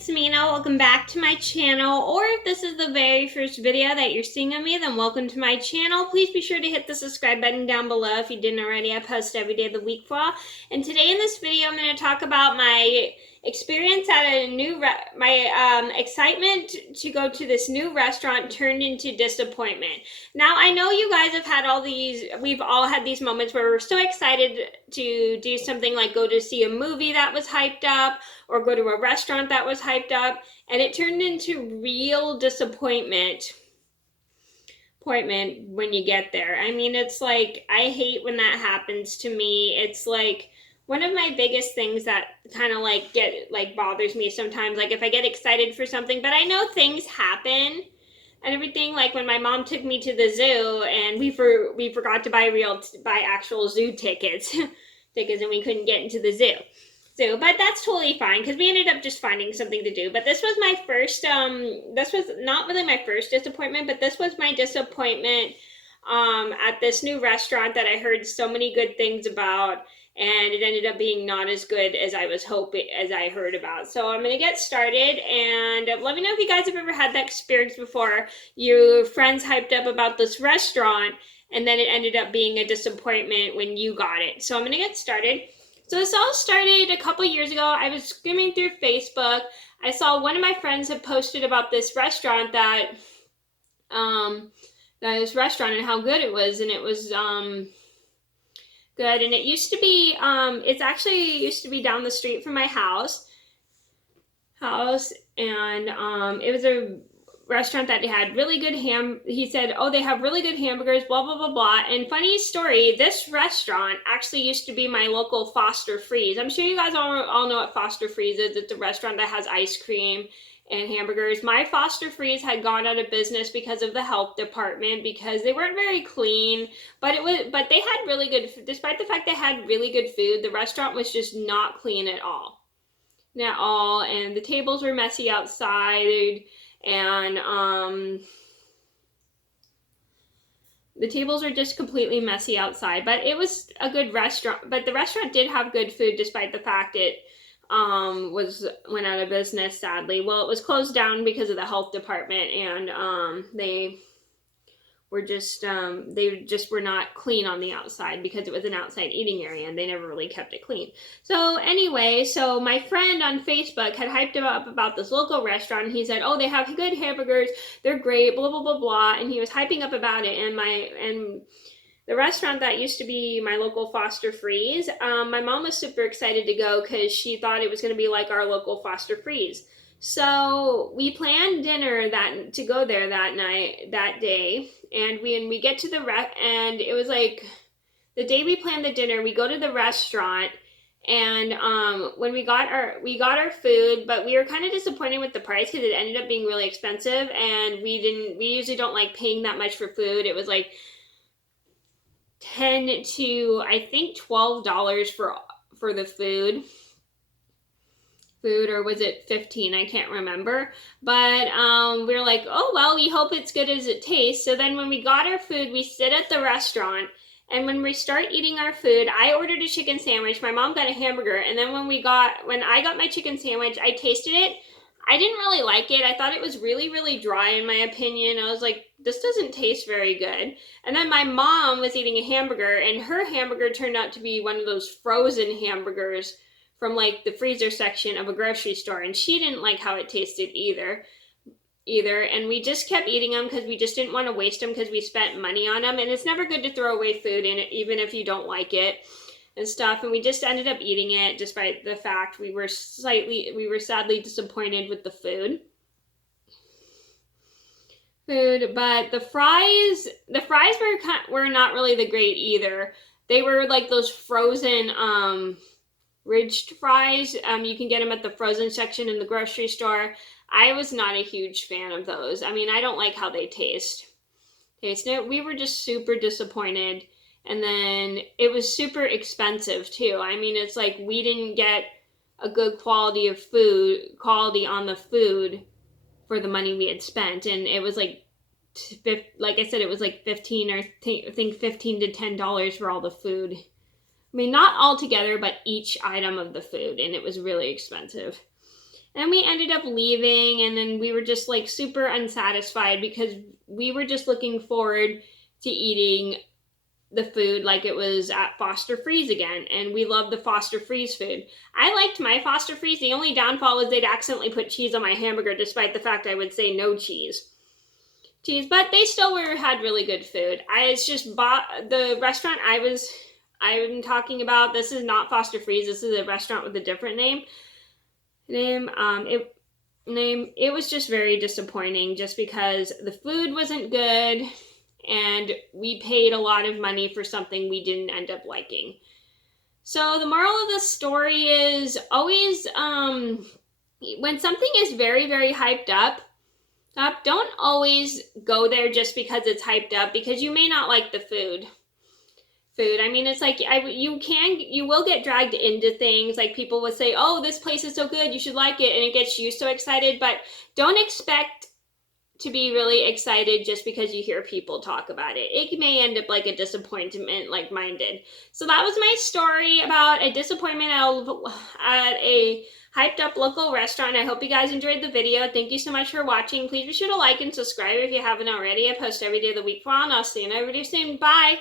it's Mena. Welcome back to my channel, or if this is the very first video that you're seeing of me, then welcome to my channel. Please be sure to hit the subscribe button down below if you didn't already. I post every day of the week for all. And today in this video, I'm going to talk about my experience at a new excitement to go to this new restaurant turned into disappointment. Now, I know you guys have had we've all had these moments where we're so excited to do something like go to see a movie that was hyped up, or go to a restaurant that was hyped up, and it turned into real disappointment when you get there. I mean, it's like, I hate when that happens to me. It's like one of my biggest things that kind of bothers me sometimes, like if I get excited for something, but I know things happen and everything. Like when my mom took me to the zoo and we forgot to buy actual zoo tickets and we couldn't get into the zoo. But that's totally fine because we ended up just finding something to do. But this was my first, this was not really my first disappointment, but this was my disappointment at this new restaurant that I heard so many good things about, and it ended up being not as good as I was hoping, as I heard about. So I'm going to get started, and let me know if you guys have ever had that experience before. Your friends hyped up about this restaurant, and then it ended up being a disappointment when you got it. So I'm going to get started. So this all started a couple years ago. I was skimming through Facebook. I saw one of my friends had posted about this restaurant and how good it was, and it was good. And it used to be it's actually used to be down the street from my house, and it was a restaurant that had really good he said, oh, they have really good hamburgers, blah blah blah blah. And funny story, this restaurant actually used to be my local Foster Freeze. I'm sure you guys all know what Foster Freeze is. It's a restaurant that has ice cream and hamburgers. My Foster Freeze had gone out of business because of the health department, because they weren't very clean, but they had really good, despite the fact they had really good food, the restaurant was just not clean at all, and the tables were messy outside, and the tables are just completely messy outside. But it was a good restaurant, but the restaurant did have good food despite the fact it went out of business, sadly. Well, it was closed down because of the health department, and they were not clean on the outside because it was an outside eating area, and they never really kept it clean. So anyway, so my friend on Facebook had hyped up about this local restaurant, and he said, oh, they have good hamburgers, they're great, blah blah blah blah, and he was hyping up about it. And the restaurant that used to be my local Foster Freeze, my mom was super excited to go because she thought it was going to be like our local Foster Freeze. So we planned dinner to go there that day, and when we get to and it was like the day we planned the dinner, we go to the restaurant, and when we got our food, but we were kind of disappointed with the price because it ended up being really expensive, and we usually don't like paying that much for food. It was like $10 to I think $12 for the food, or was it 15? I can't remember. But we were like, oh well, we hope it's good as it tastes. So then when we got our food, we sit at the restaurant, and when we start eating our food, I ordered a chicken sandwich, my mom got a hamburger, and then when I got my chicken sandwich, I tasted it. I didn't really like it. I thought it was really, really dry in my opinion. I was like, this doesn't taste very good. And then my mom was eating a hamburger, and her hamburger turned out to be one of those frozen hamburgers from like the freezer section of a grocery store, and she didn't like how it tasted either. And we just kept eating them because we just didn't want to waste them, because we spent money on them, and it's never good to throw away food in it, even if you don't like it and stuff. And we just ended up eating it despite the fact we were sadly disappointed with the food. But the fries were not really the great either. They were like those frozen ridged fries. You can get them at the frozen section in the grocery store. I was not a huge fan of those. I mean, I don't like how they taste. We were just super disappointed. And then it was super expensive too. I mean, it's like we didn't get a good quality on the food for the money we had spent. And it was like I said, it was like $15 to $10 for all the food. I mean, not all together, but each item of the food, and it was really expensive. And we ended up leaving, and then we were just like super unsatisfied because we were just looking forward to eating the food like it was at Foster Freeze again, and we loved the Foster Freeze food. I liked my Foster Freeze. The only downfall was they'd accidentally put cheese on my hamburger, despite the fact I would say no cheese, but they still had really good food. It's just bought the restaurant I'm talking about. This is not Foster Freeze. This is a restaurant with a different name. It was just very disappointing, just because the food wasn't good and we paid a lot of money for something we didn't end up liking. So the moral of the story is always, when something is very, very hyped up, don't always go there just because it's hyped up, because you may not like the food. I mean, it's like you will get dragged into things. Like, people will say, "Oh, this place is so good, you should like it," and it gets you so excited. But don't expect to be really excited just because you hear people talk about it. It may end up like a disappointment, like mine did. So that was my story about a disappointment at a hyped up local restaurant. I hope you guys enjoyed the video. Thank you so much for watching. Please be sure to like and subscribe if you haven't already. I post every day of the week for all, and I'll see you in another video soon. Bye!